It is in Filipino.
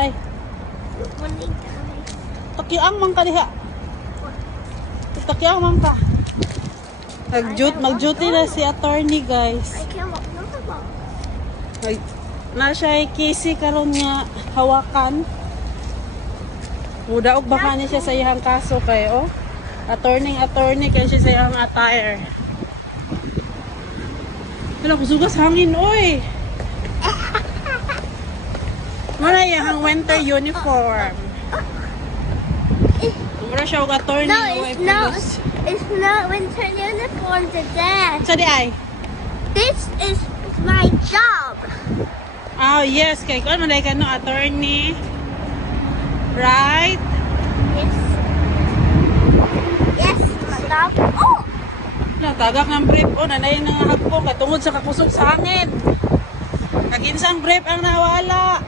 tay. Takiang man ka diha. Takiang man ka. Mag-duty na si attorney, guys. Na siya kisi karon nga hawakan. Mudaog baka niya siya sa iyang kaso kay attorney kay siya sa iyang attire. Wala ko sugas hangin oy. Muna yung winter uniform. Mura siya og attorney. It's not winter uniform today. Sa di ay? This is my job. Oh yes, kay ko man ka no attorney. Right? Yes. Yes, madam. Oh! Tagak ng brief nanay nang hagpong katungod sa kakusog sa hangin. Kaginsang brief ang nawala.